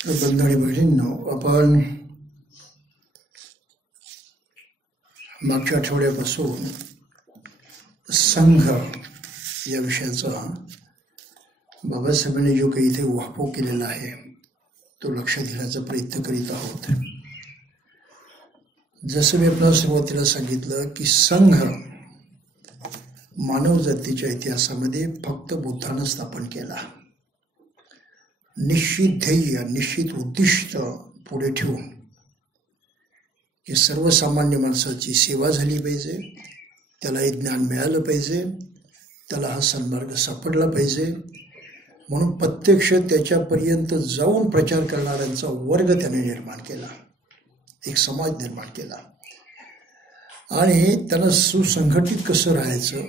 बंधू आणि बहिणींनो, आपण मागच्या आठवड्यापासून संघ या विषयाचा बाबासाहेबांनी जो काही इथे उहापोह केलेला आहे तो लक्षात घेण्याचा प्रयत्न करीत आहोत. जसं मी आपल्याला सुरुवातीला सांगितलं की संघ मानव जातीच्या इतिहासामध्ये फक्त बुद्धानं स्थापन केला. निश्चित ध्येय, निश्चित उद्दिष्ट पुढे ठेवून की सर्वसामान्य माणसाची सेवा झाली पाहिजे, त्याला हे ज्ञान मिळालं पाहिजे, त्याला हा सन्मार्ग सापडला पाहिजे, म्हणून प्रत्यक्ष त्याच्यापर्यंत जाऊन प्रचार करणाऱ्यांचा वर्ग त्याने निर्माण केला, एक समाज निर्माण केला. आणि त्यांना सुसंघटित कसं राहायचं,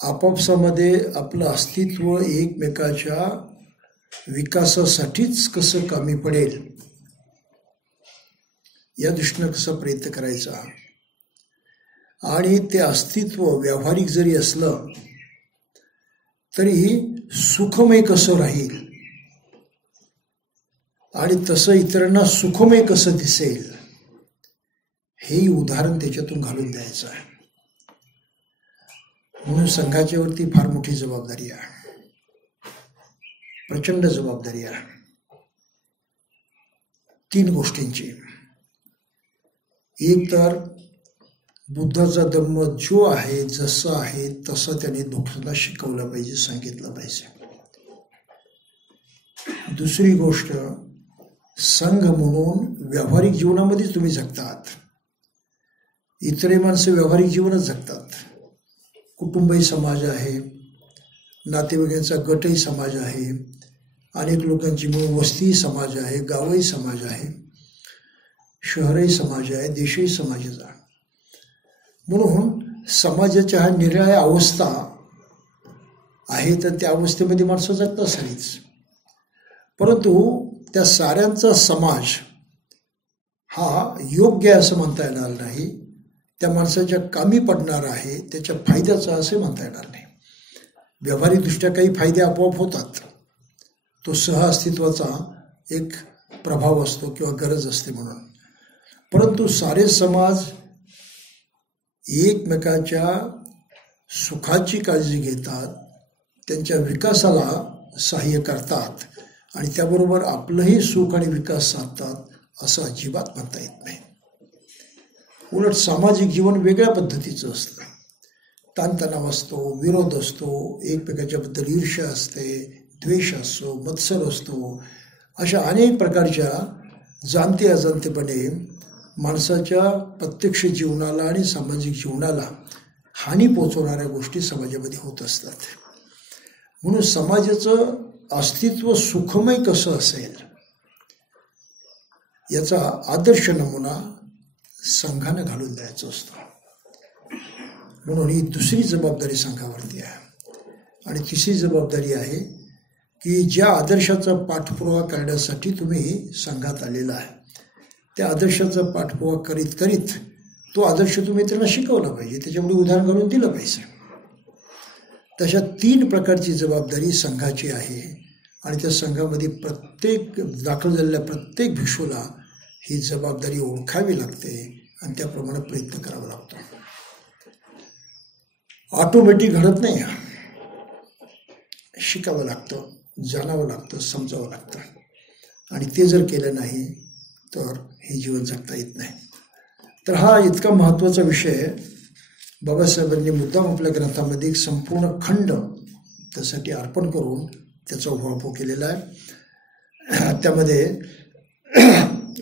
आपापसामध्ये आपलं अस्तित्व एकमेकाच्या विकासासाठीच कसं कामी पडेल या दृष्टीनं कसा प्रयत्न करायचा, आणि ते अस्तित्व व्यावहारिक जरी असलं तरी सुखमय कसं राहील आणि तसं इतरांना सुखमय कसं दिसेल हेही उदाहरण त्याच्यातून घालून द्यायचं आहे. म्हणून संघाच्यावरती फार मोठी जबाबदारी आहे, प्रचंड जबाबदारी आहे. 3 गोष्टींची. एक तर बुद्धाचा धम्म जो आहे, जसं आहे तसं त्याने दुसऱ्याला शिकवलं पाहिजे, सांगितलं पाहिजे. दुसरी गोष्ट, संघ म्हणून व्यावहारिक जीवनामध्येच तुम्ही जगतात. इतरही माणसं व्यावहारिक जीवनच जगतात. कुटुंबही समाज आहे, नातेवाईकांचा गटही समाज आहे, अनेक लोकांची मिळून वस्तीही समाज आहे, गावही समाज आहे, शहरही समाज आहे, देशही समाजच आहे. म्हणून समाजाच्या ह्या निराळ्या अवस्था आहे, तर त्या अवस्थेमध्ये माणसं जगतात सारीच. परंतु त्या साऱ्यांचा समाज हा योग्य असं म्हणता येणार नाही, त्या माणसाच्या कामी पडणार आहे, त्याच्या फायद्याचा असे म्हणता येणार नाही. व्यावहारिकदृष्ट्या काही फायदे आपोआप होतात, तो सहअस्तित्वाचा एक प्रभाव असतो किंवा गरज असते म्हणून. परंतु सारे समाज एकमेकाच्या सुखाची काळजी घेतात, त्यांच्या विकासाला सहाय्य करतात आणि त्याबरोबर आपलंही सुख आणि विकास साधतात असं अजिबात म्हणता येत नाही. उलट सामाजिक जीवन वेगळ्या पद्धतीचं असतं. ताणतणाव असतो, विरोध असतो, एकमेकाच्याबद्दल ईर्ष्या असते, द्वेष असतो, मत्सर असतो. अशा अनेक प्रकारच्या जाणते अजाणतेपणे माणसाच्या प्रत्यक्ष जीवनाला आणि सामाजिक जीवनाला हानी पोचवणाऱ्या गोष्टी समाजामध्ये होत असतात. म्हणून समाजाचं अस्तित्व सुखमय कसं असेल याचा आदर्श नमुना संघानं घालून द्यायचं असतं. म्हणून ही दुसरी जबाबदारी संघावरती आहे. आणि तिसरी जबाबदारी आहे की ज्या आदर्शाचा पाठपुरावा करण्यासाठी तुम्ही संघात आलेला आहे, त्या आदर्शाचा पाठपुरावा करीत करीत तो आदर्श तुम्ही त्यांना शिकवला पाहिजे, त्याच्यामुळे उदाहरण घालून दिलं पाहिजे. तशा 3 प्रकारची जबाबदारी संघाची आहे. आणि त्या संघामध्ये प्रत्येक दाखल झालेल्या प्रत्येक भिक्षूला ही जबाबदारी ओळखावी लागते आणि त्याप्रमाणे प्रयत्न करावा लागतो. ऑटोमॅटिक घडत नाही, शिकावं लागतं, जाणावं लागतं, समजावं लागतं. आणि ते जर केलं नाही तर हे जीवन जगता येत नाही. तर हा इतका महत्त्वाचा विषय बाबासाहेबांनी मुद्दाम आपल्या ग्रंथामध्ये एक संपूर्ण खंड त्यासाठी अर्पण करून त्याचा उहापोह केलेला आहे. त्यामध्ये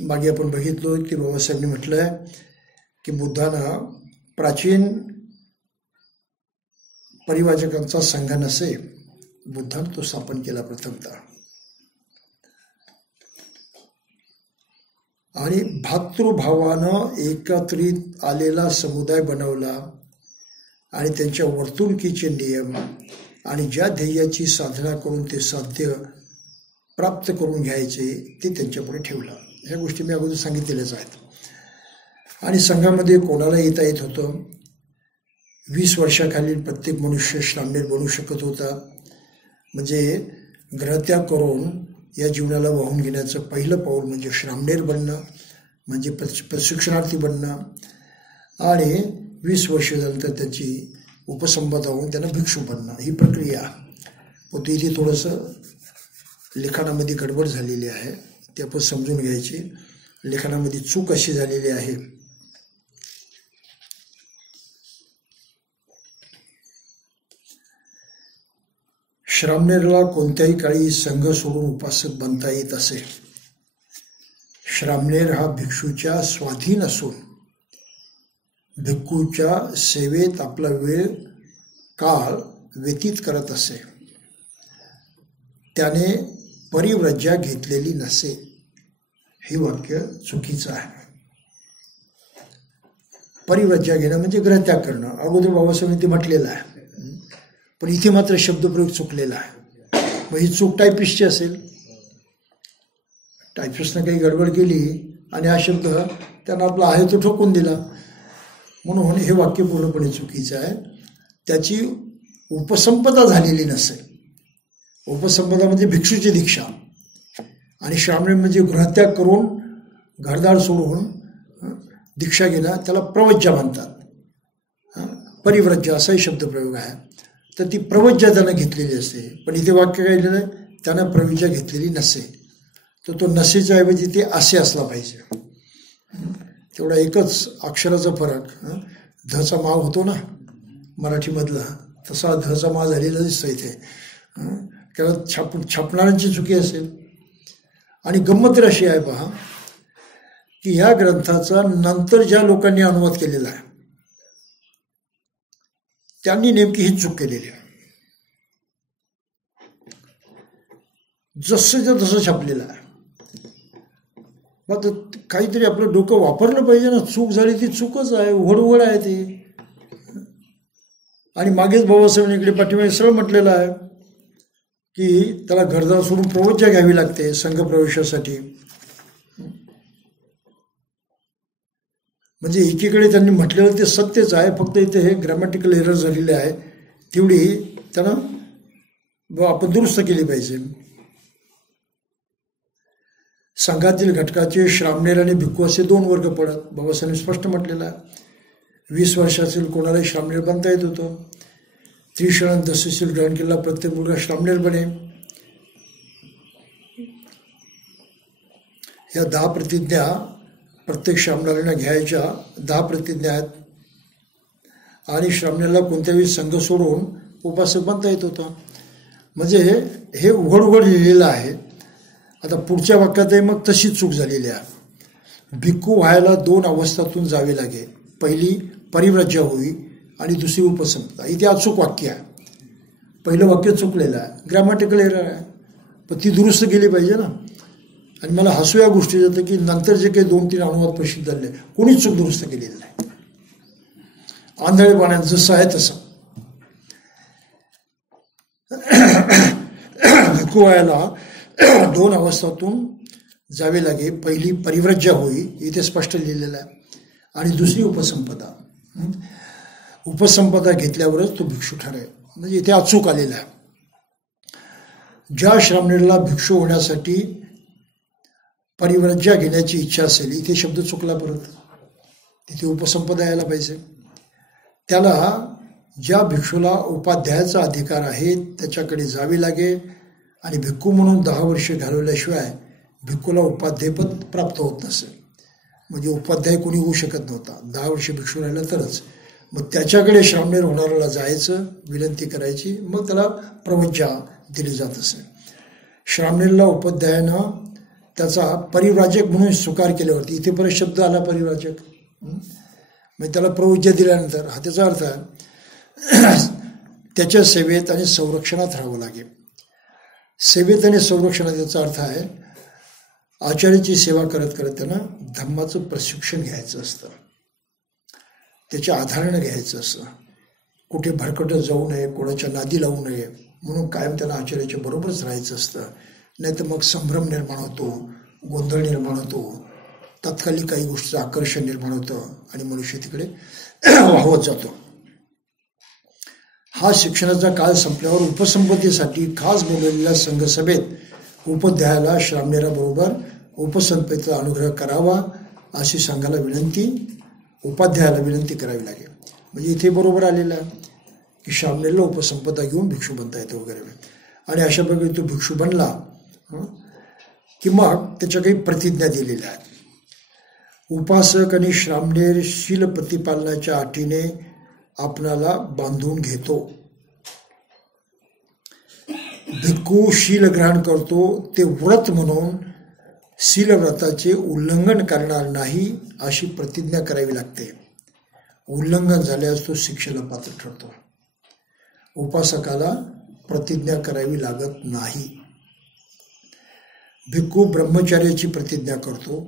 मागे आपण बघितलो की बाबासाहेबांनी म्हटलं आहे की बुद्धानं प्राचीन परिवाचकांचा संघ नसे, बुद्धानं तो स्थापन केला प्रथमतः. आणि भातृभावानं एकत्रित आलेला समुदाय बनवला आणि त्यांच्या वर्तणुकीचे नियम आणि ज्या ध्येयाची साधना करून ते साध्य प्राप्त करून घ्यायचे ते त्यांच्यापुढे ठेवलं. ह्या गोष्टी मी अगोदर सांगितलेल्याच आहेत. आणि संघामध्ये कोणाला येता येत होतं. 20 वर्षाखालील प्रत्येक मनुष्य श्रामणेर बनू शकत होता. म्हणजे ग्रहत्याग करून या जीवनाला वाहून घेण्याचं पहिलं पाऊल म्हणजे श्रामणेर बनणं, म्हणजे प्रशिक्षणार्थी बनणं. आणि 20 वर्ष झाल्यानंतर त्याची उपसंपदा होऊन त्यांना भिक्षू बनणं, ही प्रक्रिया. पण इथे थोडंसं लिखाणामध्ये गडबड झालेली आहे, ते आपण समजून घ्यायची. लिखाणामध्ये चूक अशी झालेली आहे, श्रामणेरला कोणत्याही काळी संघ सोडून उपासक बनता येत असे. श्रामणेर हा भिक्षूच्या स्वाधीन असून भिक्खूच्या सेवेत आपला वेळ काळ व्यतीत करत असे. त्याने परिव्रज्या घेतलेली नसे. हे वाक्य चुकीचं आहे. परिव्रज्या घेणं म्हणजे ग्रहत्याग करणं, अगोदर बाबासाहेबांनी ते म्हटलेलं आहे, पण इथे मात्र शब्दप्रयोग चुकलेला आहे. मग ही चूक टायपिस्टची असेल, टायपिस्टनं काही गडबड केली आणि हा शब्द त्यांना आपला आहे तो ठोकून दिला, म्हणून हे वाक्य पूर्णपणे चुकीचं आहे. त्याची उपसंपदा झालेली नसेल. उपसंपदा म्हणजे भिक्षूची दीक्षा, आणि श्रामणेर म्हणजे गृहत्याग करून घरदार सोडून दीक्षा घेणं, त्याला प्रवज्जा म्हणतात. परिव्रज्या असाही शब्दप्रयोग आहे. तर ती प्रवज्जा त्यानं घेतलेली असते, पण इथे वाक्य काय लिहिलं, त्यानं प्रवज्जा घेतलेली नसे. तर तो नसेच्या ऐवजी ते असे असला पाहिजे. तेवढा एकच अक्षराचा फरक. धचा मा होतो ना मराठीमधला, तसा धचा मा झालेला दिसतो इथे. त्याला छापणाऱ्यांची चुकी असेल. आणि गंमत तर अशी आहे पहा, की ह्या ग्रंथाचा नंतर ज्या लोकांनी अनुवाद केलेला आहे त्यांनी नेमकी ही चूक केलेली आहे. जसंच्या तसं छापलेलं आहे. मग काहीतरी आपलं डोकं वापरलं पाहिजे ना. चूक झाली ती चूकच आहे, उघड आहे ते. आणि मागेच बाबासाहेबांनी इकडे पाठीमागे सरळ म्हटलेलं आहे की त्याला घरदार सोडून प्रवज्जा घ्यावी लागते संघ प्रवेशासाठी. म्हणजे एकीकडे त्यांनी म्हटलेलं ते सत्यच आहे, फक्त इथे हे ग्रॅमॅटिकल एरर झालेले आहे, तेवढी त्यानं आपण दुरुस्त केली पाहिजे. संघातील घटकाचे श्रामणेर आणि भिक्खू असे 2 वर्ग पडत. बाबासाहेबांनी स्पष्ट म्हटलेलं आहे. 20 वर्षातील कोणालाही श्रामणेर बनता येत होतं. त्रिशरण दशशील ग्रहण केलेला प्रत्येक मुलगा श्रामणेर बने. या 10 प्रतिज्ञा प्रत्येक श्रामणेरांना घ्यायच्या 10 प्रतिज्ञा आहेत. आणि श्रामणेरला कोणत्याही संघ सोडून उपासक बनता येत होता. म्हणजे हे उघड लिहिलेलं आहे. आता पुढच्या वाक्यातही मग तशीच चूक झालेली आहे. भिक्खू व्हायला 2 अवस्थातून जावे लागे. पहिली परिव्रज्या होई आणि दुसरी उपसंपदा. इथे अचूक वाक्य आहे. पहिलं वाक्य चुकलेलं आहे, ग्रॅमॅटिकल एरर आहे, पण ती दुरुस्त केली पाहिजे ना. आणि मला हसू या गोष्टी जातं की नंतर जे काही 2-3 अनुवाद प्रसिद्ध झाले कोणीच चूक दुरुस्त केलेली नाही. आंधळे पाण्यात जसं आहे तसं. भिक्खू व्हायला 2 अवस्थातून जावे लागे. पहिली परिव्रज्या होई, इथे स्पष्ट लिहिलेलं आहे, आणि दुसरी उपसंपदा. उपसंपदा घेतल्यावरच तो भिक्षू ठरेल. म्हणजे इथे अचूक आलेला आहे. ज्या श्रामणेरला भिक्षू होण्यासाठी परिव्रज्या घेण्याची इच्छा असेल, इथे शब्द चुकला परत, तिथे उपसंपदा यायला पाहिजे. त्याला ज्या भिक्षूला उपाध्यायाचा अधिकार आहे त्याच्याकडे जावे लागे. आणि भिक्खू म्हणून 10 वर्षे घालवल्याशिवाय भिक्खूला उपाध्यायपद प्राप्त होत नसे. म्हणजे उपाध्याय कोणी होऊ शकत नव्हता. 10 वर्षे भिक्षू राहिला तरच. मग त्याच्याकडे श्रामणेर होणाऱ्याला जायचं, विनंती करायची, मग त्याला प्रवज्जा दिली जात असे. श्रामणेरला उपाध्यायानं त्याचा परिव्राजक म्हणून स्वीकार केल्यावरती, इथे परत शब्द आला परिव्राजक, म्हणजे त्याला प्रवज्जा दिल्यानंतर हा त्याचा अर्थ आहे त्याच्या सेवेत आणि संरक्षणात राहावं लागेल. सेवेत आणि संरक्षणात याचा अर्थ आहे आचार्याची सेवा करत करत त्यांना धम्माचं प्रशिक्षण घ्यायचं असतं, त्याच्या आधारानं घ्यायचं असतं. कुठे भरकटत जाऊ नये, कोणाच्या नादी लावू नये म्हणून कायम त्यांना आचार्याच्या बरोबरच राहायचं असतं. नाही तर मग संभ्रम निर्माण होतो, गोंधळ निर्माण होतो, तत्कालिक काही गोष्टीचं आकर्षण निर्माण होतं आणि मनुष्य तिकडे वाहवत जातो. हा शिक्षणाचा काळ संपल्यावर उपसंपत्तीसाठी खास बोलवलेल्या संघसभेत उपाध्यायाला श्रामणेराबरोबर उपसंपत्तीचा अनुग्रह करावा अशी संघाला उपाध्यायाला विनंती करावी लागेल. म्हणजे इथे बरोबर आलेला की श्रामणेरला उपसंपदा घेऊन भिक्षू बनता येतं वगैरे. आणि अशा प्रकारे तो भिक्षू बनला की मग त्याच्या काही प्रतिज्ञा दिलेल्या आहेत. उपासक आणि श्रामणेर शील प्रतिपालनाच्या अटीने आपणाला बांधून घेतो. भिक्खू शील ग्रहण करतो ते व्रत म्हणून शीलव्रताचे उल्लंघन करणार नाही अशी प्रतिज्ञा करावी लागते. उल्लंघन झाल्यास तो शिक्षेला पात्र ठरतो. उपासकाला प्रतिज्ञा करावी लागत नाही. भिक्खू ब्रह्मचर्याची प्रतिज्ञा करतो.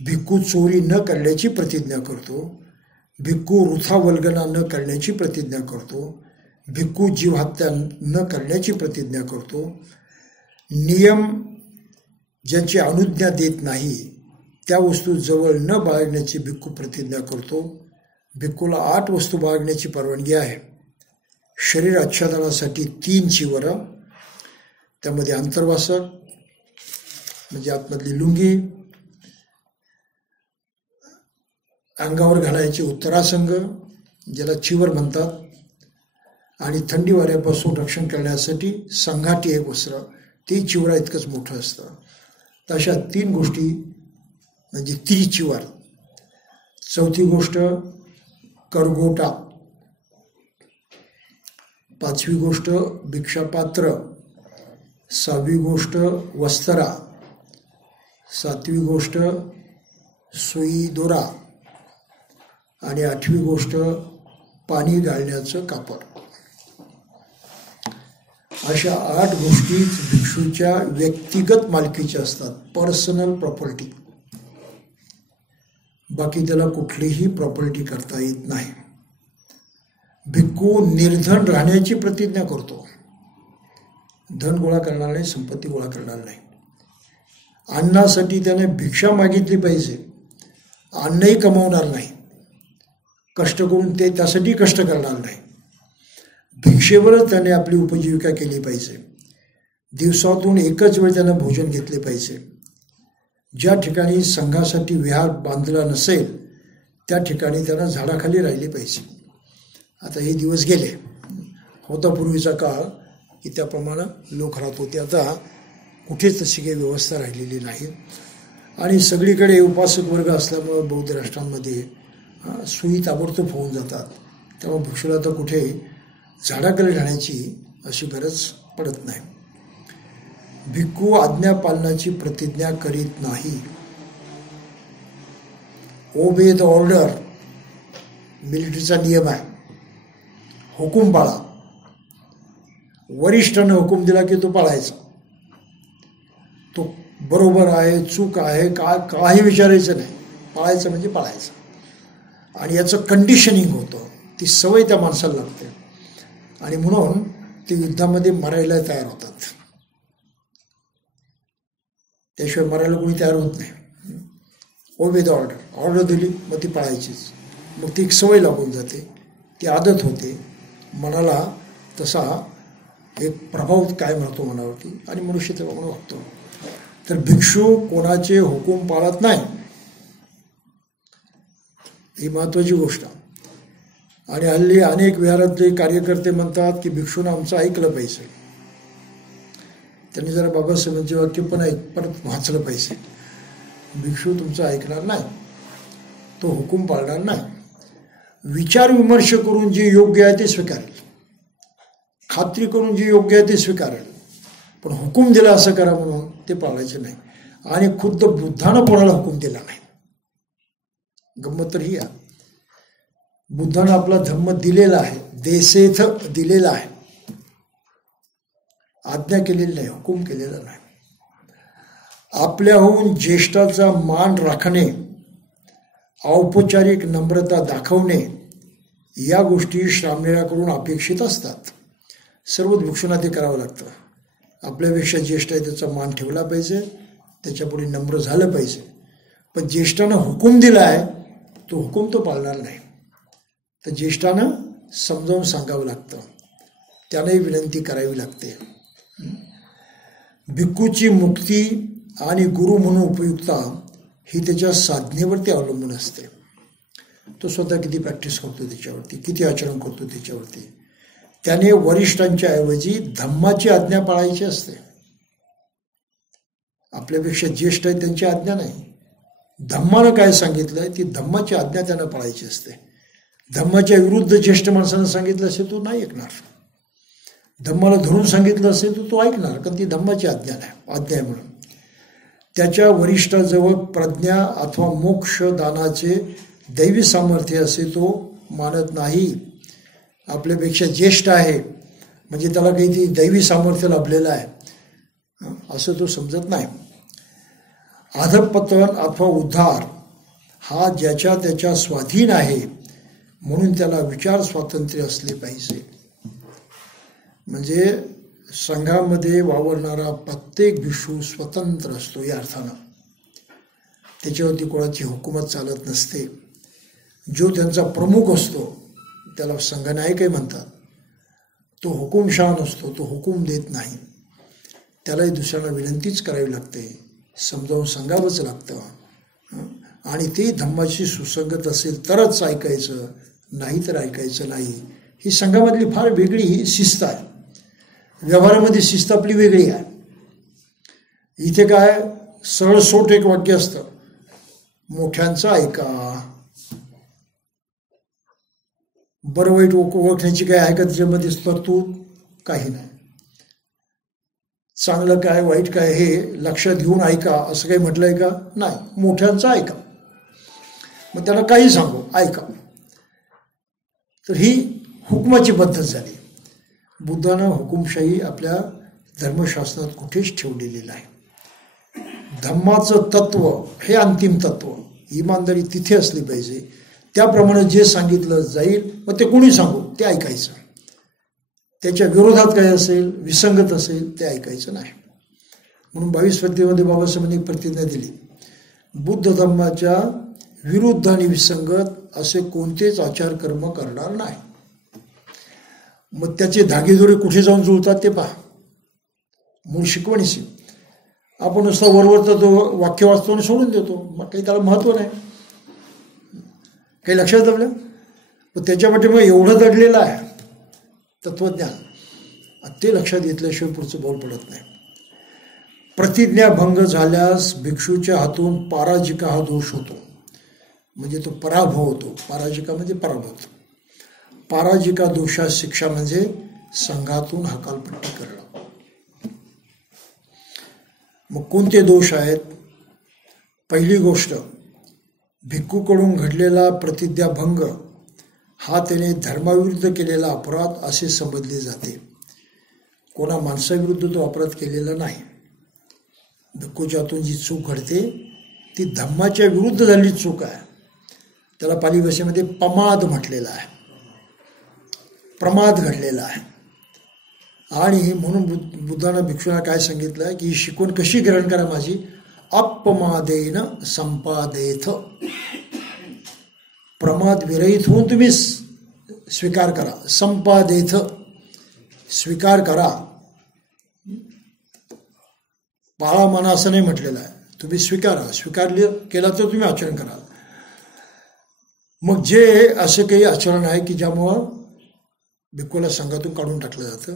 भिक्खू चोरी न करण्याची प्रतिज्ञा करतो. भिक्खू वृथावल्गना न करण्याची प्रतिज्ञा करतो. भिक्खू जीवहत्या न करण्याची प्रतिज्ञा करतो. नियम ज्यांची अनुज्ञा देत नाही त्या वस्तू जवळ न बाळगण्याची भिक्खू प्रतिज्ञा करतो. भिक्खूला 8 वस्तू बाळगण्याची परवानगी आहे. शरीर आच्छादनासाठी 3 चिवर, त्यामध्ये अंतर्वासक म्हणजे आतमधली लुंगी, अंगावर घालायचे उत्तरासंग ज्याला चिवर म्हणतात, आणि थंडी वाऱ्यापासून रक्षण करण्यासाठी संघाटी एक वस्त्र, ते चिवरा इतकंच मोठं असतं. तर अशा 3 गोष्टी म्हणजे त्रिचिवर. 4थी गोष्ट करगोटा. 5वी गोष्ट भिक्षापात्र. 6वी गोष्ट वस्त्रा. 7वी गोष्ट सुई दोरा. आणि 8वी गोष्ट पाणी गाळण्याचं कापड. अशा 8 गोष्टीच भिक्षूच्या व्यक्तिगत मालकीच्या असतात, पर्सनल प्रॉपर्टी. बाकी त्याला कुठलीही प्रॉपर्टी करता येत नाही. भिक्खू निर्धन राहण्याची प्रतिज्ञा करतो. धन गोळा करणार नाही, संपत्ती गोळा करणार नाही. अन्नासाठी त्याने भिक्षा मागितली पाहिजे, अन्नही कमावणार नाही. कष्ट करून ते त्यासाठी कष्ट करणार नाही. भिक्षेवरच त्याने आपली उपजीविका केली पाहिजे. दिवसातून एकच वेळ त्यानं भोजन घेतले पाहिजे. ज्या ठिकाणी संघासाठी विहार बांधला नसेल त्या ठिकाणी त्यानं झाडाखाली राहिले पाहिजे. आता हे दिवस गेले. होता पूर्वीचा काळ की त्याप्रमाणे लोक राहत होते. आता कुठेच तशी काही व्यवस्था राहिलेली नाही. आणि सगळीकडे उपासक वर्ग असल्यामुळं बौद्ध राष्ट्रांमध्ये सुई ताबडतोब होऊन जातात. त्यामुळे भिक्षूला तर कुठे झाडाखाली राहण्याची अशी गरज पडत नाही. भिक्खू आज्ञापालनाची प्रतिज्ञा करीत नाही. ओबे द ऑर्डर, मिलिटरीचा नियम आहे. हुकूम पाळा. वरिष्ठानं हुकूम दिला की तो पाळायचा. तो बरोबर आहे, चूक आहे, काही विचारायचं नाही. पाळायचं म्हणजे पाळायचं. आणि याचं कंडिशनिंग होतं. ती सवय त्या माणसाला लागते. आणि म्हणून ते युद्धामध्ये मरायला तयार होतात. त्याशिवाय मरायला कोणी तयार होत नाही. Obey the order. ऑर्डर दिली मग ती पाळायचीच. मग ती एक सवय लागून जाते, ती आदत होते. मनाला तसा एक प्रभाव कायम राहतो मनावरती आणि मनुष्य तेव्हा म्हणून वागतो. तर भिक्षू कोणाचे हुकूम पाळत नाही, ही महत्त्वाची गोष्ट. आणि हल्ली अनेक विहारातले कार्यकर्ते म्हणतात की भिक्षूनं आमचं ऐकलं पाहिजे. त्यांनी जरा बाबासाहेबांचे वाक्य पण परत वाचलं पाहिजे. भिक्षू तुमचं ऐकणार नाही, तो हुकूम पाळणार नाही. विचार विमर्श करून जे योग्य आहे ते स्वीकारेल, खात्री करून जे योग्य आहे ते स्वीकारेल. पण हुकूम दिला असं करा म्हणून ते पाळायचे नाही. आणि खुद्द बुद्धानं कोणाला हुकूम दिला नाही. गंमत तर ही आहे, बुद्धानं आपला धम्म दिलेला आहे, देसेथ दिलेला आहे, आज्ञा केलेली नाही, हुकूम केलेला नाही. आपल्याहून ज्येष्ठाचा मान राखणे, औपचारिक नम्रता दाखवणे या गोष्टी श्रामणेराकडून अपेक्षित असतात. सर्व भिक्षूंना ते करावं लागतं. आपल्यापेक्षा ज्येष्ठ आहे त्याचा मान ठेवला पाहिजे, त्याच्यापुढे नम्र झालं पाहिजे. पण ज्येष्ठानं हुकूम दिला आहे तो हुकूम तो पाळणार नाही. तर ज्येष्ठानं समजावून सांगावं लागतं. त्यानेही विनंती करावी लागते. भिक्खूची मुक्ती आणि गुरु म्हणून उपयुक्ता ही त्याच्या साधनेवरती अवलंबून असते. तो स्वतः किती प्रॅक्टिस करतो त्याच्यावरती, किती आचरण करतो त्याच्यावरती. त्याने वरिष्ठांच्या ऐवजी धम्माची आज्ञा पाळायची असते. आपल्यापेक्षा ज्येष्ठ आहे त्यांची आज्ञा नाही, धम्मानं काय सांगितलंय ती धम्माची आज्ञा त्यानं पाळायची असते. धम्माच्या विरुद्ध ज्येष्ठ माणसानं सांगितलं असेल तो नाही ऐकणार. धम्माला धरून सांगितलं असेल तर तो ऐकणार, कारण ती धम्माची आज्ञा आहे म्हणून. त्याच्या वरिष्ठाजवळ प्रज्ञा अथवा मोक्ष दानाचे दैवी सामर्थ्य असे तो मानत नाही. आपल्यापेक्षा ज्येष्ठ आहे म्हणजे त्याला काही दैवी सामर्थ्य लाभलेलं आहे असं तो समजत नाही. अधःपतन अथवा उद्धार हा ज्याच्या त्याच्या स्वाधीन आहे, म्हणून त्याला विचार स्वातंत्र्य असले पाहिजे. म्हणजे संघामध्ये वावरणारा प्रत्येक भिक्षू स्वतंत्र असतो या अर्थानं. त्याच्यावरती कोणाची हुकूमत चालत नसते. जो त्यांचा प्रमुख असतो त्याला संघनायकही म्हणतात. तो हुकुमशहा नसतो, तो हुकूम देत नाही. त्यालाही दुसऱ्यांना विनंतीच करावी लागते, समजावून सांगावंच लागतं. आणि ते धम्माशी सुसंगत असेल तरच ऐकायचं, नाही तर ऐकायचं नाही. ही संघामधली फार वेगळी शिस्त आहे. व्यवहारामध्ये शिस्त आपली वेगळी आहे. इथे काय सरळसोट एक वाक्य असतं, मोठ्यांचं ऐका. बरं वाईट ओळखण्याची काय आहे का त्याच्यामध्ये तरतूद? काही नाही. चांगलं काय वाईट काय हे लक्षात घेऊन ऐका असं काही म्हटलंय का? नाही. मोठ्यांचं ऐका, मग त्याला काही सांगू ऐका. तर ही हुकमाची पद्धत झाली. बुद्धानं हुकुमशाही आपल्या धर्मशास्त्रात कुठेच ठेवलेली नाही. धम्माचं तत्व हे अंतिम तत्व, इमानदारी तिथे असली पाहिजे. त्याप्रमाणे जे सांगितलं जाईल मग ते कोणी सांगू ते ऐकायचं. त्याच्या विरोधात काय असेल, विसंगत असेल ते ऐकायचं नाही. म्हणून 22 प्रतिज्ञेमध्ये बाबासाहेबांनी एक प्रतिज्ञा दिली, बुद्ध धर्माच्या विरुद्ध आणि विसंगत असे कोणतेच आचार कर्म करणार नाही. मग त्याचे धागेदोरे कुठे जाऊन जुळतात ते पहा. मूळ शिकवणीशी आपण नुसता वरवरचा तो वाक्य वाचतो आणि सोडून देतो, मग काही त्याला महत्त्व नाही, काही लक्षात आपलं. पण त्याच्यामध्ये मग एवढं दडलेलं आहे तत्वज्ञान, ते लक्षात घेतल्याशिवाय पुढचं बॉल पडत नाही. प्रतिज्ञा भंग झाल्यास भिक्षूच्या हातून पराजिका हा दोष होतो. म्हणजे तो पराभव होतो. पराजिका म्हणजे पराभव. पराजिका दोषात शिक्षा म्हणजे संघातून हकालपट्टी करणं. मग कोणते दोष आहेत? पहिली गोष्ट, भिक्खूकडून घडलेला प्रतिज्ञाभंग हा त्याने धर्माविरुद्ध केलेला अपराध असे समजले जाते. कोणा माणसाविरुद्ध तो अपराध केलेला नाही. भिक्खूच्या हातून जी चूक घडते ती धम्माच्या विरुद्ध झालेली चूक आहे. त्याला पाली भाषेमध्ये पमाद म्हटलेला आहे, प्रमाद घडलेला आहे. आणि म्हणून बुद्धानं भिक्षूला काय सांगितलं की ही शिकवण कशी ग्रहण करा माझी? अपमादेन संपादेथ. प्रमाद विरहित होऊन तुम्ही स्वीकार करा. संपादेथ स्वीकार करा. पाळा माना असं नाही म्हटलेलं आहे. तुम्ही स्वीकारा. केला तर तुम्ही आचरण कराल. मग जे असे काही आचरण आहे की ज्यामुळं भिक्खूला संघातून काढून टाकलं जातं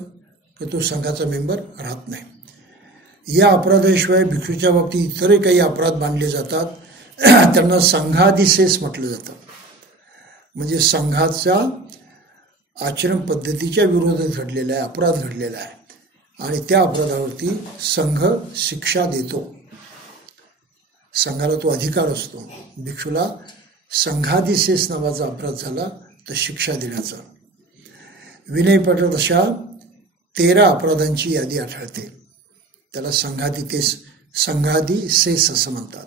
की तो संघाचा मेंबर राहत नाही. या अपराधाशिवाय भिक्षूच्या बाबतीत इतरही काही अपराध मानले जातात. त्यांना संघादिसेस म्हटलं जातं. म्हणजे संघाच्या आचरण पद्धतीच्या विरोधात घडलेला आहे, अपराध घडलेला आहे आणि त्या अपराधावरती संघ शिक्षा देतो. संघाला तो अधिकार असतो. भिक्षूला संघादिसेस नावाचा अपराध झाला तर शिक्षा देण्याचा. विनयपत्रात अशा 13 अपराधांची यादी आढळते. त्याला संघादिसेस असं म्हणतात.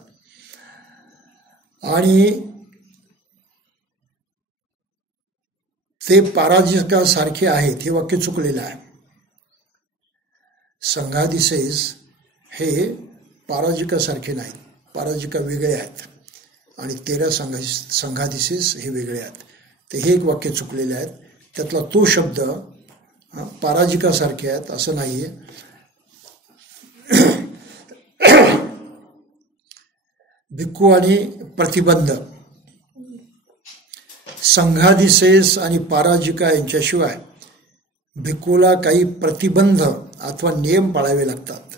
आणि ते पराजिकासारखे आहेत हे वाक्य चुकलेलं आहे. संघादिसेस हे पराजिकासारखे नाहीत. पराजिका वेगळे आहेत आणि 13 संघादिसेस हे वेगळे आहेत. ते हे एक वाक्य चुकलेले आहेत. त्यातला तो शब्द पराजिकासारखे आहेत असं नाही आहे. भिक्खू आणि प्रतिबंध, संघादिसेस आणि पराजिका यांच्याशिवाय भिक्खूला काही प्रतिबंध अथवा नियम पाळावे लागतात.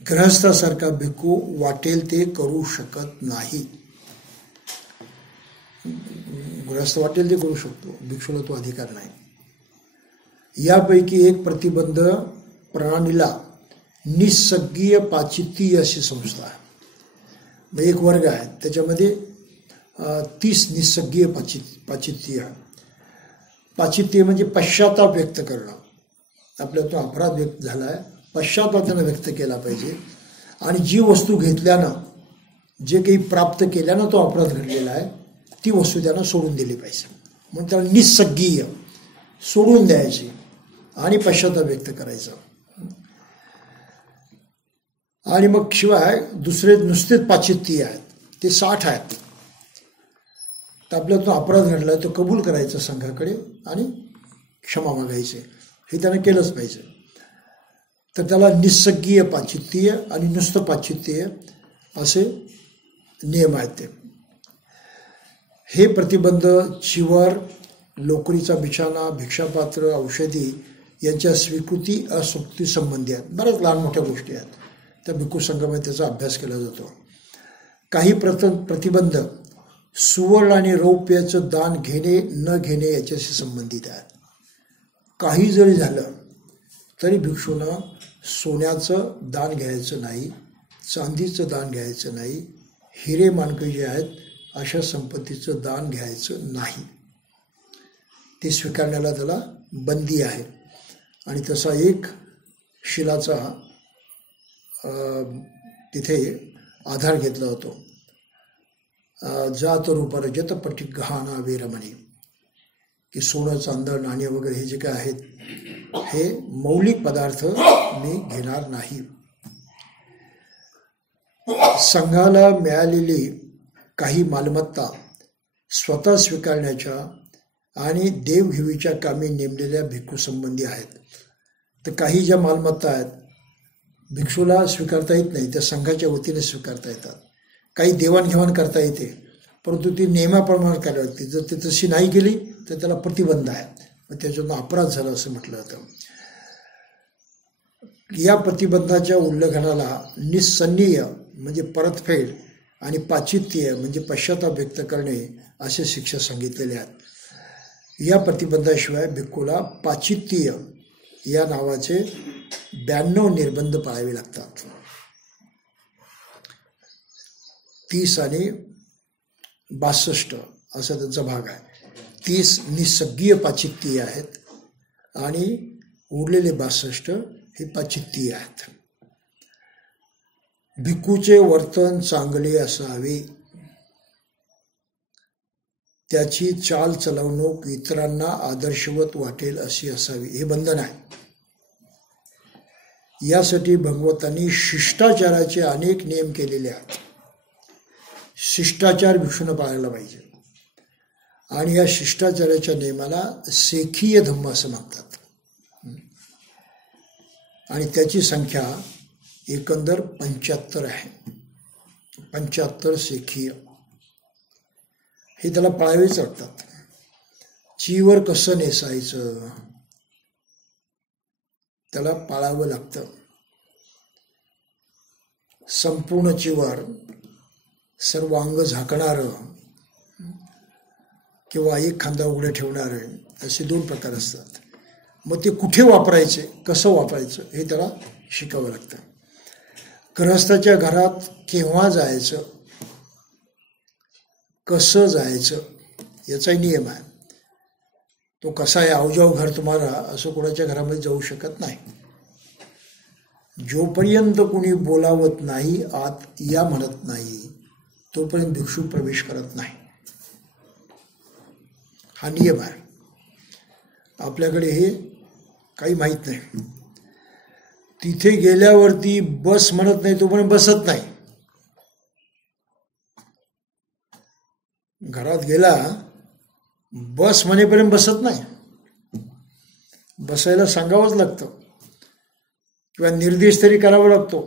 गृहस्थासारखा भिक्खू वाटेल ते करू शकत नाही. गृहस्थ वाटेल ते करू शकतो, भिक्षूला तो अधिकार नाही. यापैकी एक प्रतिबंध प्राणीला निस्सग्गीय पाचित्ती अशी संस्था आहे. एक वर्ग आहे त्याच्यामध्ये 30 निस्सग्गीय पाचित्ती आहे. पाचित्य म्हणजे पश्चाताप व्यक्त करणं. आपल्याला तो अपराध व्यक्त झाला आहे, पश्चाताप त्यानं व्यक्त केला पाहिजे. आणि जी वस्तू घेतल्यानं, जे काही प्राप्त केल्यानं तो अपराध घडलेला आहे, ती वस्तू त्यानं सोडून दिली पाहिजे. म्हणून त्याला निस्सग्गीय सोडून द्यायची आणि पश्चाताप व्यक्त करायचा. आणि मग शिवाय दुसरे नुसतेच पाचित्य आहेत, ते 60 आहेत. तर आपल्याला तो अपराध घडला तो कबूल करायचा संघाकडे आणि क्षमा मागायचे, हे त्यानं केलंच पाहिजे. तर त्याला निस्सग्गीय पाचित्य आणि नुसतं पाचित्य असे नियम आहेत. ते हे प्रतिबंध चिवर, लोकरीचा बिछाना, भिक्षापात्र, औषधी यांच्या स्वीकृती अस्वीकृती संबंधी आहेत. बऱ्याच लहान मोठ्या गोष्टी आहेत, त्या भिक्खू संघामध्ये त्याचा अभ्यास केला जातो. काही प्रतिबंध सुवर्ण आणि रौप्याचं दान घेणे न घेणे याच्याशी संबंधित आहेत. काही जरी झालं तरी भिक्षूनं सोन्याचं दान घ्यायचं नाही, चांदीचं दान घ्यायचं नाही, हिरे माणकं जे आहेत अशा संपत्तीचं दान घ्यायचं नाही. ते स्वीकारण्याला त्याला बंदी आहे. आणि तसा एक शिलाचा तिथे आधार घेतला होतो. जात रूप रजत पट्टी गहाणा वेरमणी, की सोनं, चांदी, नाणी वगैरे हे जे काय आहेत हे मौलिक पदार्थ मी घेणार नाही. संघाला मिळालेली काही मालमत्ता स्वतः स्वीकारण्याच्या आणि देवघेवीच्या कामी नेमलेल्या भिक्खू संबंधी आहेत. तर काही ज्या मालमत्ता आहेत भिक्षूला स्वीकारता येत नाही, त्या संघाच्या वतीने स्वीकारता येतात. काही देवाणघेवाण करता येते, परंतु ती नियमाप्रमाणे करावी लागते. जर ती तशी नाही केली तर त्याला प्रतिबंध आहे, मग त्याच्यातून अपराध झाला असं म्हटलं जातं. या प्रतिबंधाच्या उल्लंघनाला निस्सन्नीय म्हणजे परतफेड आणि पाचित्य म्हणजे पश्चाताप व्यक्त करणे असे शिक्षा सांगितलेले आहेत. या प्रतिबंधाशिवाय भिक्खूला पाचित्य या नावाचे 92 निर्बंध पाळावे लागतात. 30 आणि 62 असा त्यांचा भाग आहे. 30 निस्सग्गीय पाचित्य आहेत आणि उरलेले 62 हे पाचित्य आहेत. भिक्खूचे वर्तन चांगले असावे, त्याची चाल चलवणूक इतरांना आदर्शवत वाटेल अशी असावी, हे बंधन आहे. यासाठी भगवंतांनी शिष्टाचाराचे अनेक नियम केलेले आहेत. शिष्टाचार भिक्षूनं पाळायला पाहिजे. आणि या शिष्टाचाराच्या नियमाला सेखीय धम्म असं म्हणतात. आणि त्याची संख्या एकंदर 75 आहे. 75 सेखीय हे त्याला पाळावेच वाटतात. चीवर कसं नेसायचं त्याला पाळावं लागतं. संपूर्ण चीवर, सर्व अंग झाकणारं किंवा एक खांदा उघडं ठेवणारं, असे 2 प्रकार असतात. मग ते कुठे वापरायचे, कसं वापरायचं हे त्याला शिकावं लागतं. गृहस्थाच्या घरात केव्हा जायचं, कसं जायचं याचाही नियम आहे. तो कसा आहे, आवजाव घर तुम्हाला असं कोणाच्या घरामध्ये जाऊ शकत नाही. जोपर्यंत कोणी बोलावत नाही, आत या म्हणत नाही, तोपर्यंत भिक्षू प्रवेश करत नाही. हा नियम आहे. आपल्याकडे हे काही माहीत नाही. तिथे गेल्यावरती बस म्हणत नाही तोपर्यंत बसत नाही. घरात गेला बस म्हणेपर्यंत बसत नाही. बसायला सांगावंच लागतं किंवा निर्देश तरी करावा लागतो,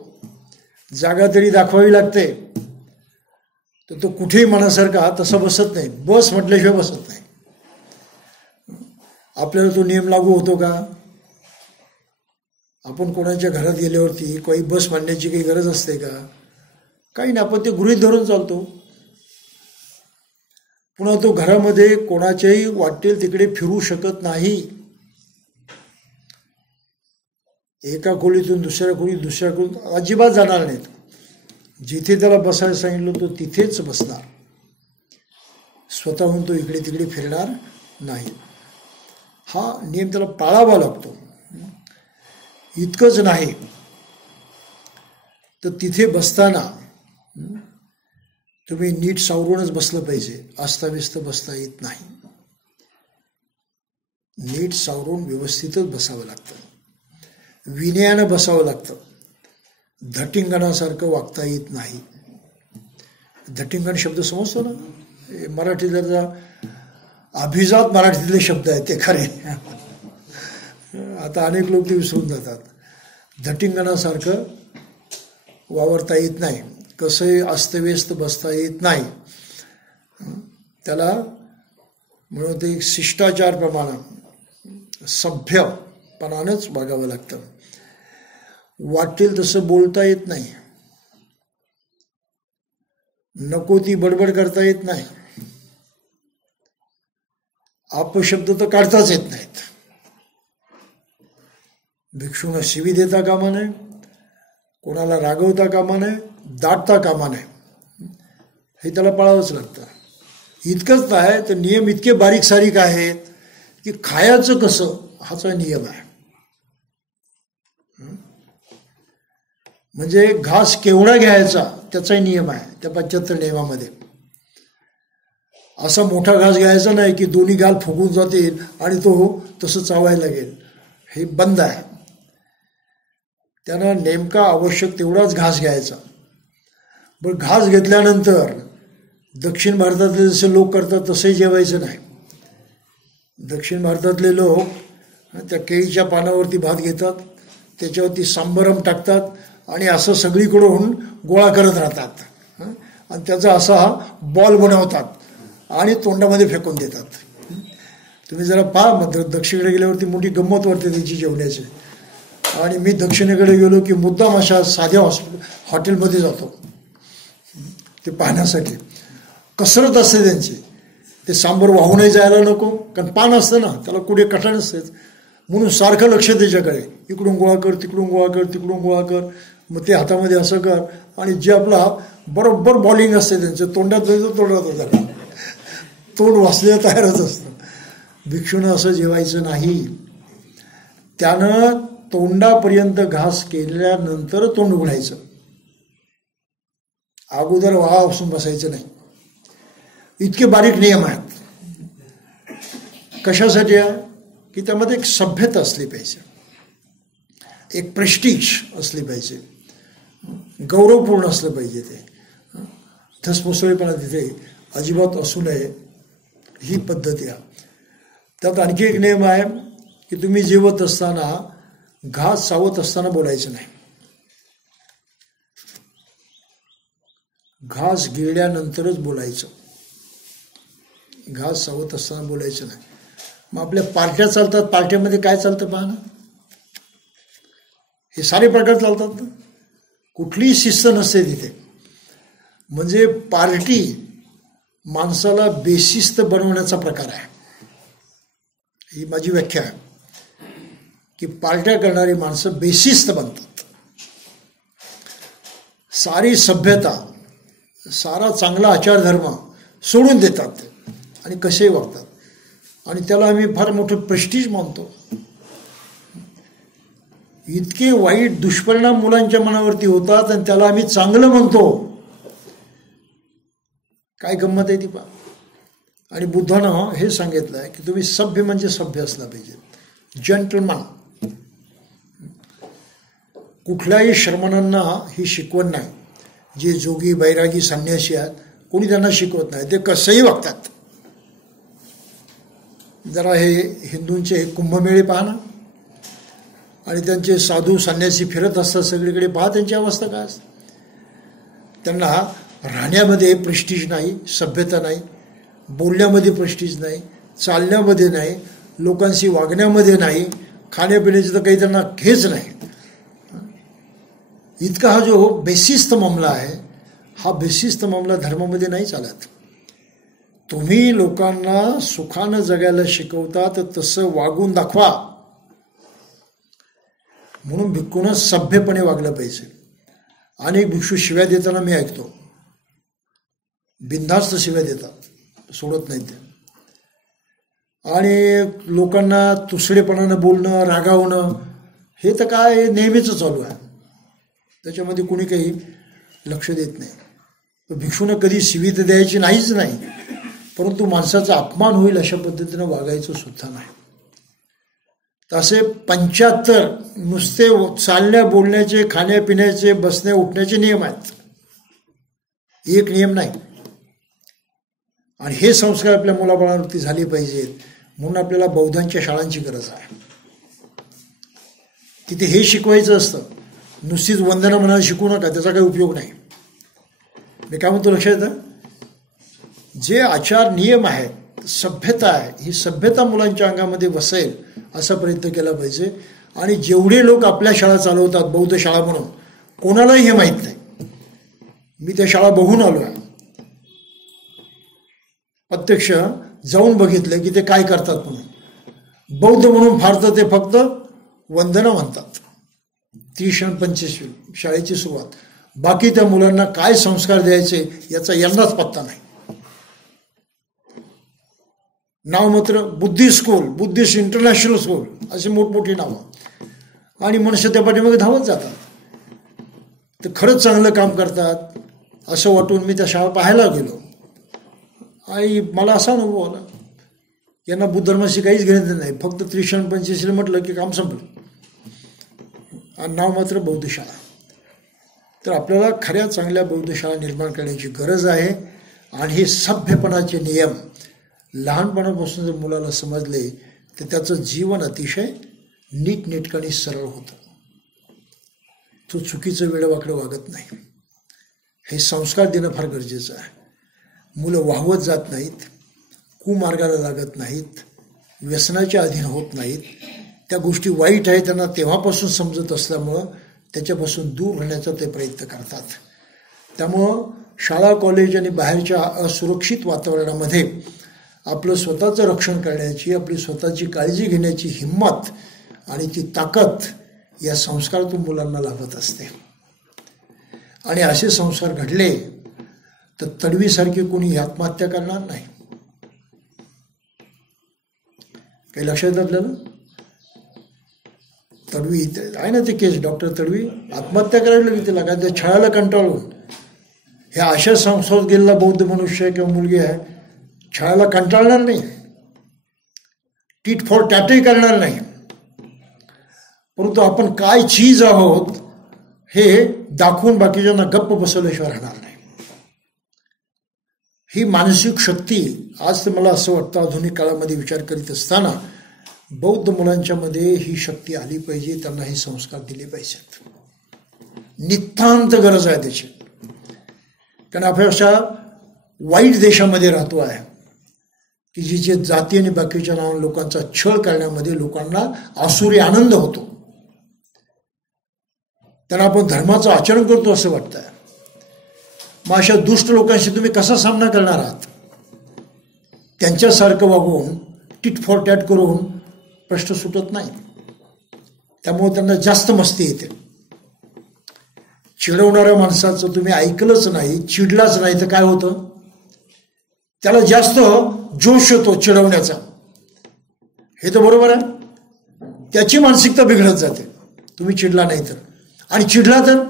जागा तरी दाखवावी लागते. तर तो कुठेही मनासारखा तसा बसत नाही. बस म्हटल्याशिवाय बसत नाही. आपल्याला तो नियम लागू होतो का? आपण कोणाच्या घरात गेल्यावरती काही बस मांडण्याची काही गरज असते का? काही नाही, आपण ते गृहीत धरून चालतो. पुन्हा तो घरामध्ये कोणाच्याही वाटेल तिकडे फिरू शकत नाही. एका खोलीतून दुसऱ्या खोलीत अजिबात जाणार नाहीत. जिथे त्याला बसायला सांगितलं तो तिथेच बसणार. स्वतःहून तो इकडे तिकडे फिरणार नाही. हा नियम त्याला पाळावा लागतो. इतकंच नाही तर तिथे बसताना तुम्ही नीट सावरूनच बसलं पाहिजे. अस्ताव्यस्त बसता येत नाही. नीट सावरून व्यवस्थितच बसावं लागतं. विनयानं बसावं लागतं. धटिंगणासारखं वागता येत नाही. धटिंगण शब्द समजतो ना? मराठीतला अभिजात मराठीतले शब्द आहेत ते खरे. आता अनेक लोक ते विसरून जातात. धटिंगणासारखं वावरता येत नाही. कसंही अस्तव्यस्त बसता येत नाही. त्याला म्हणून ते शिष्टाचारप्रमाणे सभ्यपणानंच वागावं लागतं. वाटेल तसं बोलता येत नाही. नको ती बडबड करता येत नाही. अपशब्द तर काढताच येत नाहीत. भिक्षूंना शिवी देता कामा नये, कोणाला रागवता कामा नये, दाटता कामा नये. हे त्याला पाळावंच लागतं. इतकंच नाही तर नियम इतके बारीक सारीक आहेत की खायचं कसं हाचा नियम आहे. म्हणजे घास केवढा घ्यायचा त्याचाही नियम आहे त्या 75 नियमामध्ये. असा मोठा घास घ्यायचा नाही की दोन्ही गाल फुगून जातील आणि तो तसं चावायला लागेल. हे बंद आहे. त्यानं नेमका आवश्यक तेवढाच घास घ्यायचा. पण घास घेतल्यानंतर दक्षिण भारतातले जसे लोक करतात तसंही जेवायचं नाही. दक्षिण भारतातले लोक त्या केळीच्या पानावरती भात घेतात, त्याच्यावरती सांबरम टाकतात आणि असं सगळीकडून गोळा करत राहतात आणि त्याचा असा बॉल बनवतात आणि तोंडामध्ये फेकून देतात. तुम्ही जरा पहा, दक्षिणेकडे गेल्यावरती मोठी गंमत वाटते त्यांची जेवण्याची. आणि मी दक्षिणेकडे गेलो की मुद्दाम अशा साध्या हॉटेलमध्ये जातो ते पाहण्यासाठी. कसरत असते त्यांची. ते सांबर वाहूनही जायला नको, कारण पान असतं ना त्याला कुठे कठण असतेच, म्हणून सारखं लक्ष त्याच्याकडे. इकडून गोळा कर, तिकडून गोळा कर, तिकडून गोळा कर, मग ते हातामध्ये असं कर. आणि जे आपला बरोबर बॉलिंग असते त्यांचं तोंडात जायचं, तोंडात जायचं, तोंड वाचलेलं तयारच असतं. भिक्षूनं असं जेवायचं नाही. त्यानं तोंडापर्यंत घास केल्यानंतर तोंड उघडायचं. अगोदर वासून बसायचं नाही. इतके बारीक नियम आहेत. कशासाठी आहे की त्यामध्ये एक सभ्यता असली पाहिजे, एक प्रेस्टीज असली पाहिजे, गौरवपूर्ण असलं पाहिजे. ते धसमुसळेपणा तिथे अजिबात असू नये, ही पद्धती आहे. त्यात आणखी एक नियम आहे की तुम्ही जेवत असताना घास चावत असताना बोलायचं नाही. घास गिळल्यानंतरच बोलायचं. घास चावत असताना बोलायचं नाही. मग आपल्या पार्ट्या चालतात. पार्ट्यामध्ये काय चालतं पहा ना. हे सारे प्रकार चालतात ना. कुठलीही शिस्त नसते तिथे. म्हणजे पार्टी माणसाला बेशिस्त बनवण्याचा प्रकार आहे. ही माझी व्याख्या आहे की पार्ट्या करणारी माणसं बेशिस्त बनतात. सारी सभ्यता, सारा चांगला आचारधर्म सोडून देतात आणि कसेही वागतात. आणि त्याला आम्ही फार मोठं प्रेस्टीज मानतो. इतके वाईट दुष्परिणाम मुलांच्या मनावरती होतात आणि त्याला आम्ही चांगलं म्हणतो. काय गंमत आहे ती पहा. आणि बुद्धानं हे सांगितलं आहे की तुम्ही सभ्य म्हणजे सभ्य असला पाहिजे, जंटलमॅन. कुठल्याही शर्मणांना ही शिकवण नाही. जे जोगी बैरागी संन्यासी आहेत कोणी त्यांना शिकवत नाही. ते कसंही वागतात. जरा हे हिंदूंचे कुंभमेळे पहा ना. आणि त्यांचे साधू संन्यासी फिरत असतात सगळीकडे, पहा त्यांची अवस्था काय असते. त्यांना राहण्यामध्ये प्रेस्टीज नाही, सभ्यता नाही, बोलण्यामध्ये प्रेस्टीज नाही, चालण्यामध्ये नाही, लोकांशी वागण्यामध्ये नाही, खाण्यापिण्याची तर काही त्यांना हेच नाही. इतका हा जो बेशिस्त मामला आहे, हा बेशिस्त मामला धर्मामध्ये नाही चालत. तुम्ही लोकांना सुखानं जगायला शिकवता तर तसं वागून दाखवा. म्हणून भिक्खूनं सभ्यपणे वागलं पाहिजे. अनेक भिक्षू शिव्या देताना मी ऐकतो, बिनधास्त शिव्या देतात, सोडत नाही ते. आणि लोकांना तुसडेपणानं बोलणं, रागावणं, हे तर काय नेहमीच चालू आहे. त्याच्यामध्ये कुणी काही लक्ष देत नाही. भिक्षूनं कधी शिवी तर द्यायची नाहीच नाही, परंतु माणसाचा अपमान होईल अशा पद्धतीनं वागायचं सुद्धा नाही. तसे 75 नुसते चालण्या बोलण्याचे, खाण्यापिण्याचे, बसण्या उठण्याचे नियम आहेत, एक नियम नाही. आणि हे संस्कार आपल्या मुलाबाळांवरती झाले पाहिजेत. म्हणून आपल्याला बौद्धांच्या शाळांची गरज आहे. तिथे हे शिकवायचं असतं. नुसतीच वंदना म्हणायला शिकू नका, त्याचा काही उपयोग नाही. मी काय म्हणतो लक्षात येतं, जे आचार नियम आहेत, सभ्यता आहे, ही सभ्यता मुलांच्या अंगामध्ये बसेल असा प्रयत्न केला पाहिजे. आणि जेवढे लोक आपल्या शाळा चालवतात, बौद्ध शाळा म्हणून, कोणालाही हे माहीत नाही. मी त्या शाळा बघून आलो आहे, प्रत्यक्ष जाऊन बघितलं की ते काय करतात म्हणून. बौद्ध म्हणून फार तर ते फक्त वंदना म्हणतात, 30 पंचवीस शाळेची सुरुवात. बाकी त्या मुलांना काय संस्कार द्यायचे याचा यंदाच पत्ता नाही. नाव मात्र Buddhist school, Buddhist international school, अशी मोठमोठी नावं. आणि मनुष्य त्या पाठीमागे धावत जातात. तर खरंच चांगलं काम करतात असं वाटून मी त्या शाळा पाहायला गेलो. आणि मला असा अनुभव आला, यांना बुद्ध धर्माशी काहीच घेणं नाही, फक्त 30-25 म्हटलं की काम संपलं. आणि नाव मात्र बौद्ध शाळा. तर आपल्याला खऱ्या चांगल्या बौद्ध शाळा निर्माण करण्याची गरज आहे. आणि हे सभ्यपणाचे नियम लहानपणापासून जर मुलाला समजले तर त्याचं जीवन अतिशय नीटनेटकाने सरळ होतं. तो चुकीचं वेडवाकडं वागत नाही. हे संस्कार देणं फार गरजेचं आहे. मुलं वाहवत जात नाहीत, कुमार्गाला लागत नाहीत, व्यसनाच्या अधीन होत नाहीत. त्या गोष्टी वाईट आहे त्यांना तेव्हापासून समजत असल्यामुळं त्याच्यापासून दूर राहण्याचा ते प्रयत्न करतात. त्यामुळं शाळा, कॉलेज आणि बाहेरच्या असुरक्षित वातावरणामध्ये आपलं स्वतःचं रक्षण करण्याची, आपली स्वतःची काळजी घेण्याची हिंमत आणि ती ताकद या संस्कारातून मुलांना लाभत असते. आणि असे संस्कार घडले तर तडवीसारखे कोणी आत्महत्या करणार नाही. काही लक्षात येतं आपल्याला? तडवी आहे ना ते केस, डॉक्टर तडवी आत्महत्या करायला लागली तिला, काय त्या छळाला कंटाळून. ह्या अशा संस्थेत गेलेला बौद्ध मनुष्य किंवा मुलगी आहे, छळाला कंटाळणार नाही, टीट फॉर टॅटही करणार नाही. परंतु आपण काय चीज आहोत हे दाखवून बाकीच्यांना गप्प बसवल्याशिवाय राहणार नाही. ही मानसिक शक्ती आज तर मला असं वाटतं आधुनिक काळामध्ये विचार करीत असताना बौद्ध मुलांच्यामध्ये ही शक्ती आली पाहिजे. त्यांना हे संस्कार दिले पाहिजेत. नितांत गरज आहे त्याची. कारण आपण अशा वाईट देशामध्ये राहतो आहे की जिचे जाती आणि बाकीच्या नावाने लोकांचा छळ करण्यामध्ये लोकांना आसुरी आनंद होतो. त्यांना आपण धर्माचं आचरण करतो असं वाटतं. मग अशा दुष्ट लोकांशी तुम्ही कसा सामना करणार आहात? त्यांच्यासारखं वागून टिट फॉर टॅट करून प्रश्न सुटत नाही. त्यामुळे त्यांना जास्त मस्ती येते. चिडवणाऱ्या माणसाचं तुम्ही ऐकलंच नाही, चिडलाच नाही तर काय होतं? त्याला जास्त जोश येतो चिडवण्याचा. हे तर बरोबर आहे. त्याची मानसिकता बिघडत जाते तुम्ही चिडला नाही तर. आणि चिडला तर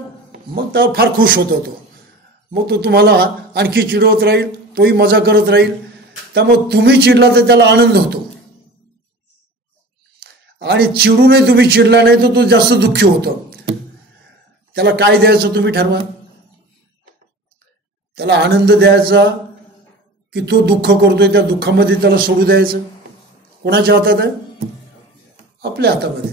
मग त्याला फार खुश होतो तो. मग तो तुम्हाला आणखी चिडवत राहील, तोही मजा करत राहील. त्यामुळे तुम्ही चिडला तर त्याला आनंद होतो. आणि चिडूनही तुम्ही चिडला नाही तर तो जास्त दुःखी होतो. त्याला काय द्यायचं तुम्ही ठरवा. त्याला आनंद द्यायचा की तो दुःख करतोय त्या दुःखामध्ये त्याला सोडू द्यायचं? कोणाच्या हातात आहे? आपल्या हातामध्ये.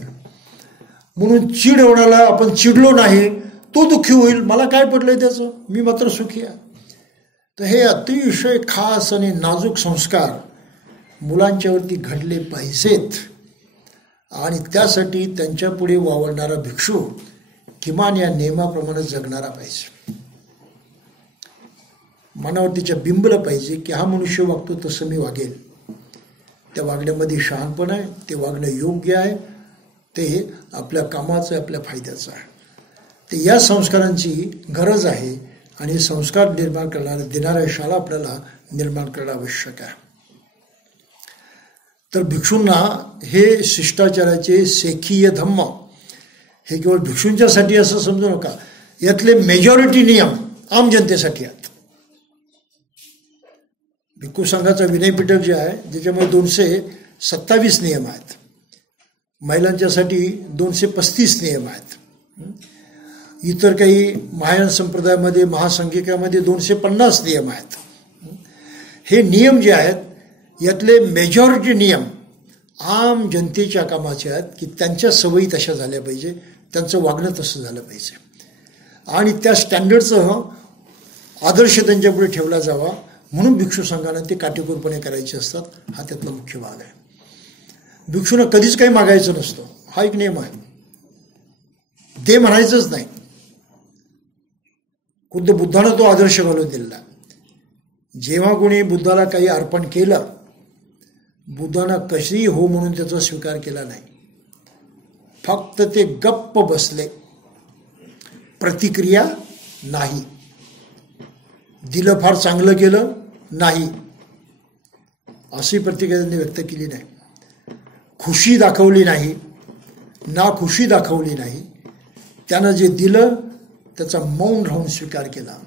म्हणून चिडवणाला आपण चिडलो नाही, तो दुःखी होईल, मला काय पडलंय त्याचं, मी मात्र सुखी आहे. तर हे अतिशय खास आणि नाजूक संस्कार मुलांच्यावरती घडले पाहिजेत. आणि त्यासाठी त्यांच्यापुढे वावरणारा भिक्षू किमान या नियमाप्रमाणे जगणारा पाहिजे. मनावरतीच्या बिंबलं पाहिजे की हा मनुष्य वागतो तसं मी वागेल. त्या वागण्यामध्ये शहाणपण आहे, ते वागणं योग्य आहे, ते आपल्या कामाचं आहे, आपल्या फायद्याचं आहे. तर या संस्कारांची गरज आहे आणि संस्कार निर्माण देणाऱ्या शाळा आपल्याला निर्माण करणं आवश्यक आहे. तर भिक्षूंना हे शिष्टाचाराचे सेखीय धम्म हे केवळ भिक्षूंच्यासाठी असं समजू नका, यातले मेजॉरिटी नियम आम जनतेसाठी आहेत. भिक्खू संघाचा विनयपीठक जे आहे ज्याच्यामध्ये 227 नियम आहेत, महिलांच्यासाठी 235 नियम आहेत, इतर काही महायान संप्रदायामध्ये महासंघिकामध्ये 250 नियम आहेत. हे नियम जे आहेत यातले मेजॉरिटी नियम आम जनतेच्या कामाचे आहेत की त्यांच्या सवयी तशा झाल्या पाहिजे, त्यांचं वागणं तसं झालं पाहिजे आणि त्या स्टँडर्डचं आदर्श त्यांच्यापुढे ठेवला जावा म्हणून भिक्षू संघाने ते काटेकोरपणे करायचे असतात. हा त्यातला मुख्य भाग आहे. भिक्षूनं कधीच काही मागायचं नसतं, हा एक नियम आहे. दे म्हणायचंच नाही. खुद्द बुद्धानं तो आदर्श घालून दिला. जेव्हा कोणी बुद्धाला काही अर्पण केलं, बुद्धानं कशीही हो म्हणून त्याचा स्वीकार केला नाही, फक्त ते गप्प बसले, प्रतिक्रिया नाही. दिलं फार चांगलं केलं नाही अशी प्रतिक्रिया त्यांनी व्यक्त केली नाही. खुशी दाखवली नाही, ना खुशी दाखवली नाही. त्यानं जे दिलं त्याचा मौन राहून स्वीकार केला.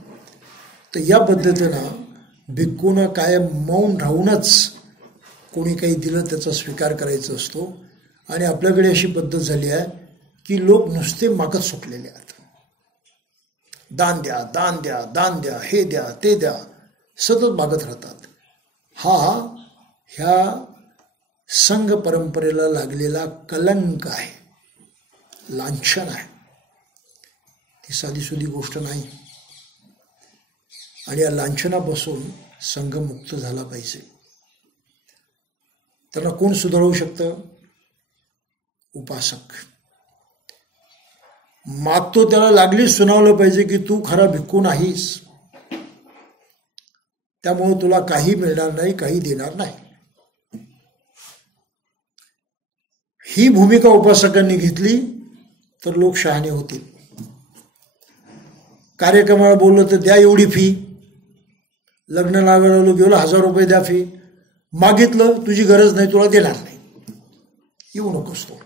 तर या पद्धतीनं भिक्खूनं कायम मौन राहूनच कोणी काही दिलं त्याचा स्वीकार करायचा असतो. आणि आपल्याकडे अशी पद्धत झाली आहे की लोक नुसते मागत सुटलेले आहेत. दान द्या, दान द्या, दान द्या, हे द्या, ते द्या, सतत मागत राहतात. ह्या संघ परंपरेला लागलेला कलंक आहे, लांछन आहे. ती साधीसुधी गोष्ट नाही. आणि या लांछनापासून संघ मुक्त झाला पाहिजे. त्यांना कोण सुधारवू शकतं? उपासक. मागतो त्याला लागलीच सुनावलं पाहिजे की तू खरा भिक्खू नाहीस, त्यामुळे तुला काही मिळणार नाही, काही देणार नाही. ही भूमिका उपासकांनी घेतली तर लोक शहाणे होतील. कार्यक्रमाला बोललं तर द्या एवढी फी, लग्न लावायला गेलं 1000 रुपये द्या फी, मागितलं तुझी गरज नाही तुला देणार नाही, येऊ नकोस तो.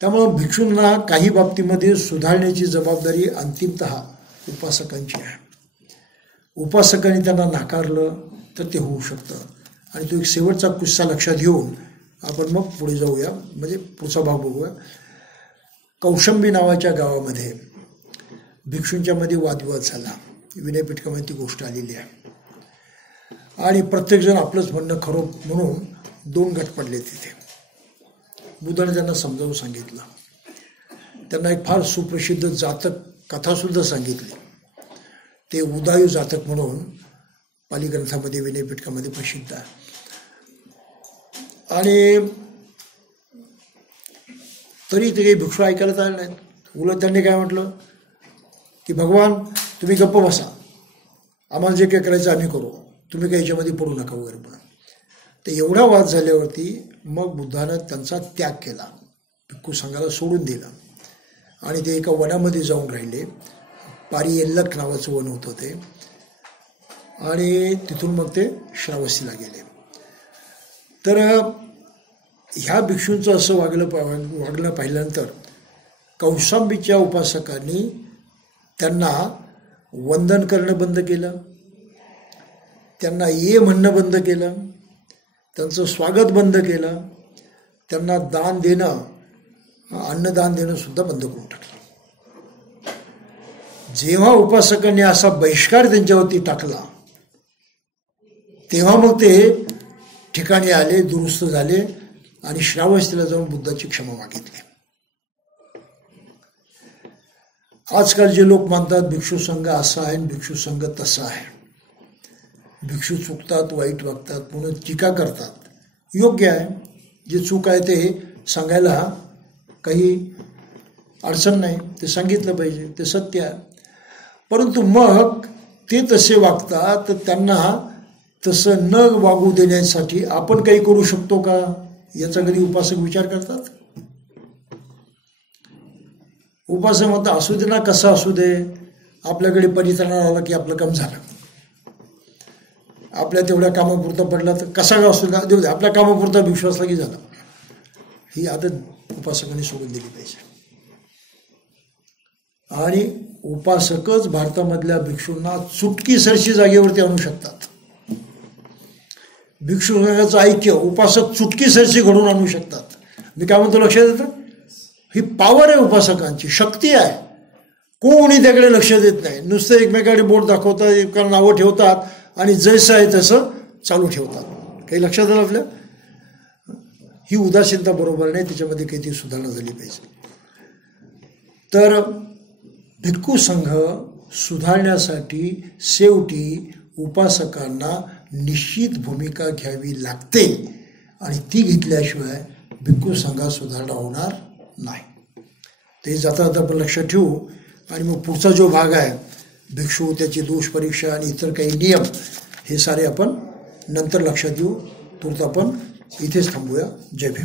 त्यामुळं भिक्षूंना काही बाबतीमध्ये सुधारण्याची जबाबदारी अंतिमतः उपासकांची आहे. उपासकांनी त्यांना नाकारलं तर ते होऊ शकतं. आणि तो एक शेवटचा किस्सा लक्षात घेऊन आपण मग पुढे जाऊया, म्हणजे पुढचा भाग बघूया. कौशंबी नावाच्या गावामध्ये भिक्षूंच्या मध्ये वादविवाद झाला. विनयपीठकामध्ये ती गोष्ट आलेली आहे. आणि प्रत्येकजण आपलंच म्हणणं खरं म्हणून 2 गट पडले तिथे. बुद्धाने त्यांना समजावून सांगितलं. त्यांना एक फार सुप्रसिद्ध जातक कथासुद्धा सांगितली. ते उदायू जातक म्हणून पाली ग्रंथामध्ये विनयपीठकामध्ये प्रसिद्ध आहे. आणि तरी ते काही भिक्षू ऐकायला तयार नाहीत. उलट त्यांनी काय म्हटलं की भगवान तुम्ही गप्प बसा, आम्हाला जे काही करायचं आम्ही करू, तुम्ही काही याच्यामध्ये पडू नका वगैरे. पण तर एवढा वाद झाल्यावरती मग बुद्धानं त्यांचा त्याग केला, भिक्खू संघाला सोडून दिला आणि ते एका वनामध्ये जाऊन राहिले. पारियल्लक नावाचं वन होतं ते. आणि तिथून मग ते श्रावस्तीला गेले. तर ह्या भिक्षूंचं असं वागणं पाहिल्यानंतर कौशांबीच्या उपासकांनी त्यांना वंदन करणं बंद केलं, त्यांना ये म्हणणं बंद केलं, त्यांचं स्वागत बंद केलं, त्यांना दान देणं, अन्नदान देणं सुद्धा बंद करून टाकलं. जेव्हा उपासकांनी असा बहिष्कार त्यांच्यावरती टाकला तेव्हा मग ते ठिकाणी आले, दुरुस्त झाले आणि श्रावस्तीला जाऊन बुद्धाची क्षमा मागितली. आजकाल जे लोक मानतात भिक्षू संघ असा आहे आणि भिक्षू संघ तसा आहे, भिक्षू चुकतात, वाईट वागतात म्हणून टीका करतात. योग्य आहे, जे चूक आहे ते सांगायला काही अडचण नाही, ते सांगितलं पाहिजे, ते सत्य आहे. परंतु मग ते तसे वागतात तर त्यांना तसं न वागू देण्यासाठी आपण काही करू शकतो का, याचा कधी उपासक विचार करतात? उपासक म्हणतात असू दे ना, कसं असू दे, आपल्याकडे परित्राण आला की आपलं काम झालं, आपल्या तेवढ्या कामापुरता पडला तर कसा का असू देऊ दे, आपल्या कामापुरता भिक्षू असला की झाला. ही आदत उपासकांनी सोडून दिली पाहिजे. आणि उपासकच भारतामधल्या भिक्षूंना चुटकीसरशी जागेवरती आणू शकतात. भिक्षू संघाचं ऐक्य उपासक चुटकीसरशी घडून आणू शकतात. मी काय म्हणतो लक्षात येतं? ही पॉवर आहे उपासकांची, शक्ती आहे. कोणी त्याकडे लक्ष देत नाही, नुसतं एकमेकाकडे बोट दाखवतात, एकमेकांना नावं ठेवतात आणि जसं आहे तसं चालू ठेवतात. काही लक्षात आलं आपल्या? ही उदासीनता बरोबर नाही, त्याच्यामध्ये काहीतरी सुधारणा झाली पाहिजे. तर भिक्खू संघ सुधारण्यासाठी शेवटी उपासकांना निश्चित भूमिका घ्यावी लागते आणि ती घेतल्याशिवाय भिक्खू संघात सुधारणा होणार नाही. ते जाता जाता आपण लक्षात ठेवू. आणि मग पुढचा जो भाग आहे भिक्षू, त्याची दोष परीक्षा आणि इतर काही नियम, हे सारे आपण नंतर लक्षात येऊ. तूर्त आपण इथेच थांबूया. जय भीम.